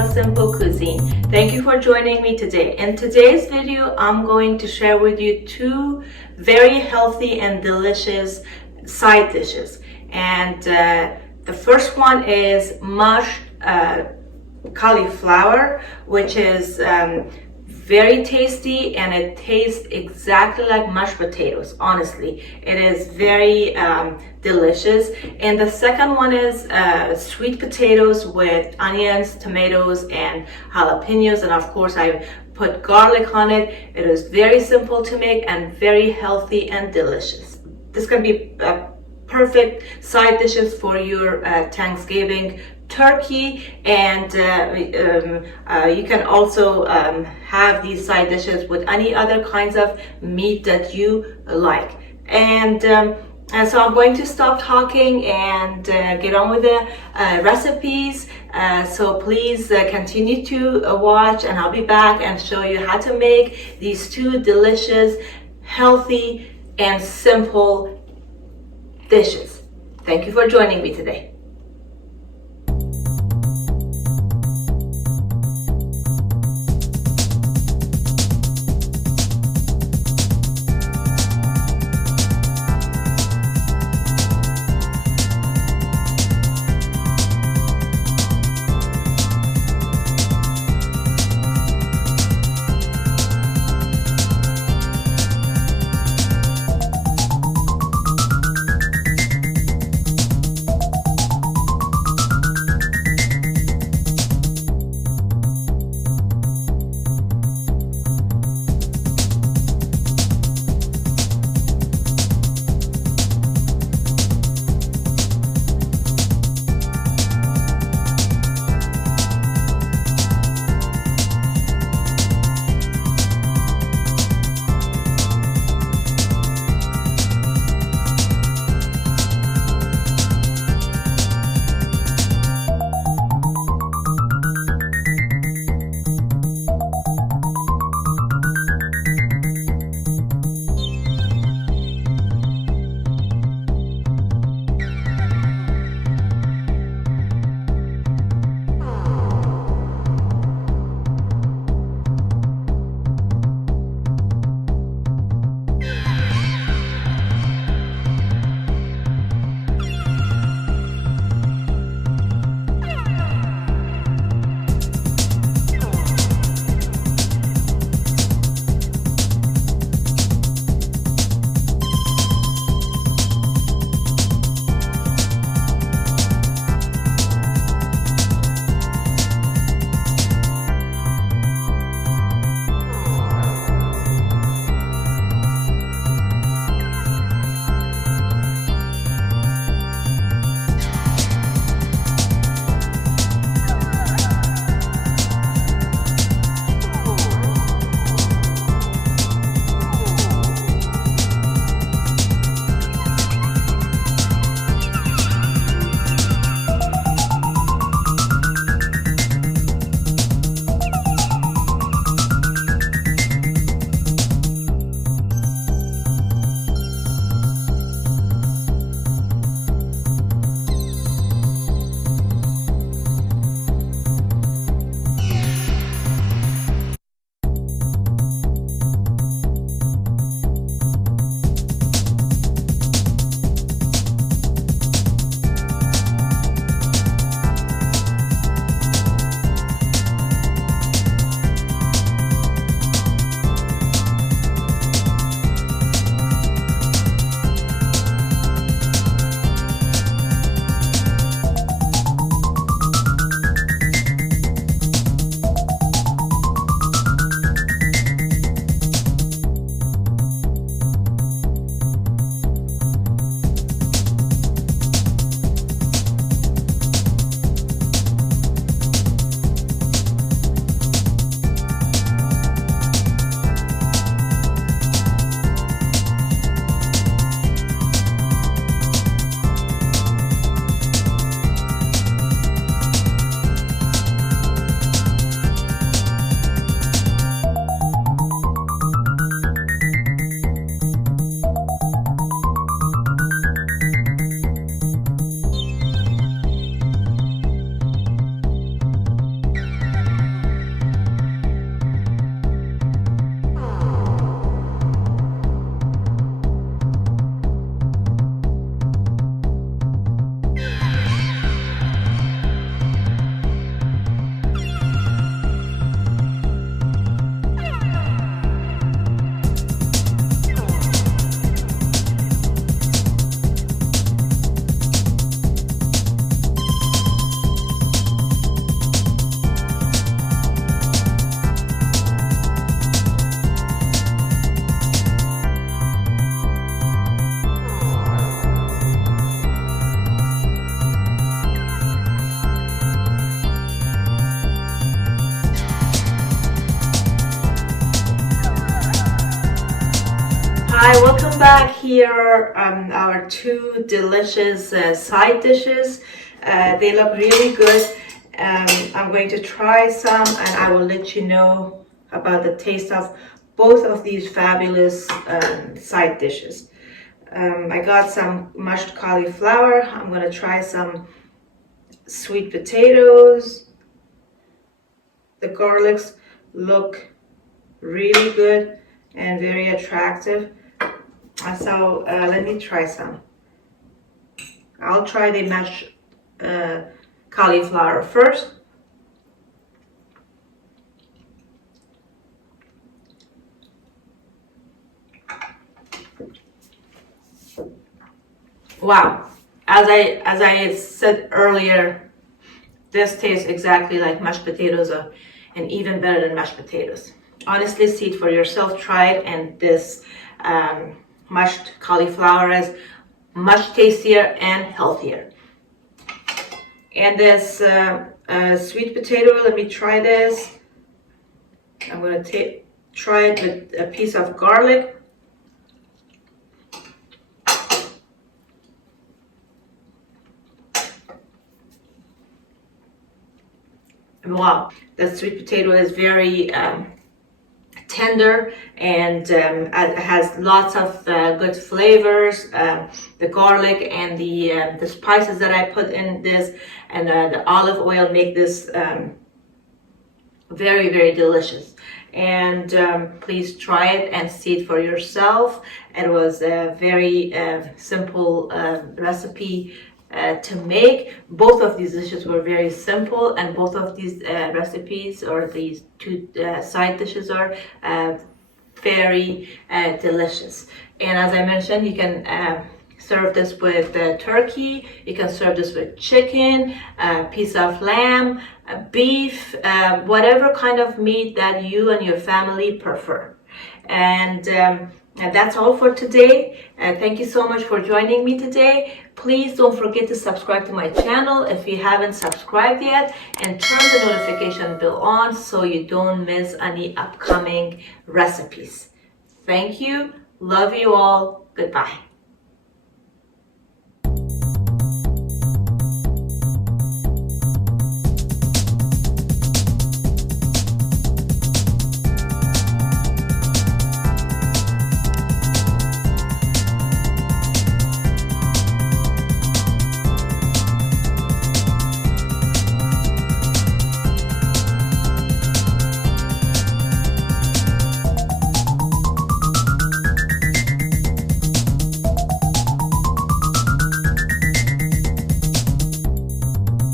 a simple cuisine. Thank you for joining me today. In today's video, I'm going to share with you two very healthy and delicious side dishes. And the first one is mashed cauliflower, which is very tasty, and it tastes exactly like mashed potatoes. Honestly, it is very delicious. And the second one is sweet potatoes with onions, tomatoes, and jalapeños, and of course I put garlic on it. It is very simple to make and very healthy and delicious. This can be perfect side dishes for your Thanksgiving turkey, and you can also have these side dishes with any other kinds of meat that you like. And so I'm going to stop talking and get on with the recipes. So please continue to watch, and I'll be back and show you how to make these two delicious, healthy, and simple dishes. Thank you for joining me today. back. Here are our two delicious side dishes. They look really good. I'm going to try some and I will let you know about the taste of both of these fabulous side dishes. I got some mashed cauliflower. I'm going to try some sweet potatoes. The garlics look really good and very attractive. So let me try some. I'll try the mashed cauliflower first. Wow, as I said earlier, this tastes exactly like mashed potatoes and even better than mashed potatoes. Honestly, see it for yourself, try it, and this mashed cauliflower is much tastier and healthier. And this sweet potato, let me try this. I'm going to try it with a piece of garlic. Wow, the sweet potato is very tender and it has lots of good flavors. The garlic and the spices that I put in this and the olive oil make this very, very delicious. And please try it and see it for yourself. It was a very simple recipe to make. Both of these dishes were very simple, and both of these recipes or these two side dishes are very delicious. And as I mentioned, you can serve this with turkey, you can serve this with chicken, a piece of lamb, beef, whatever kind of meat that you and your family prefer. And that's all for today. Thank you so much for joining me today. Please don't forget to subscribe to my channel if you haven't subscribed yet, and turn the notification bell on so you don't miss any upcoming recipes. Thank you. Love you all. Goodbye.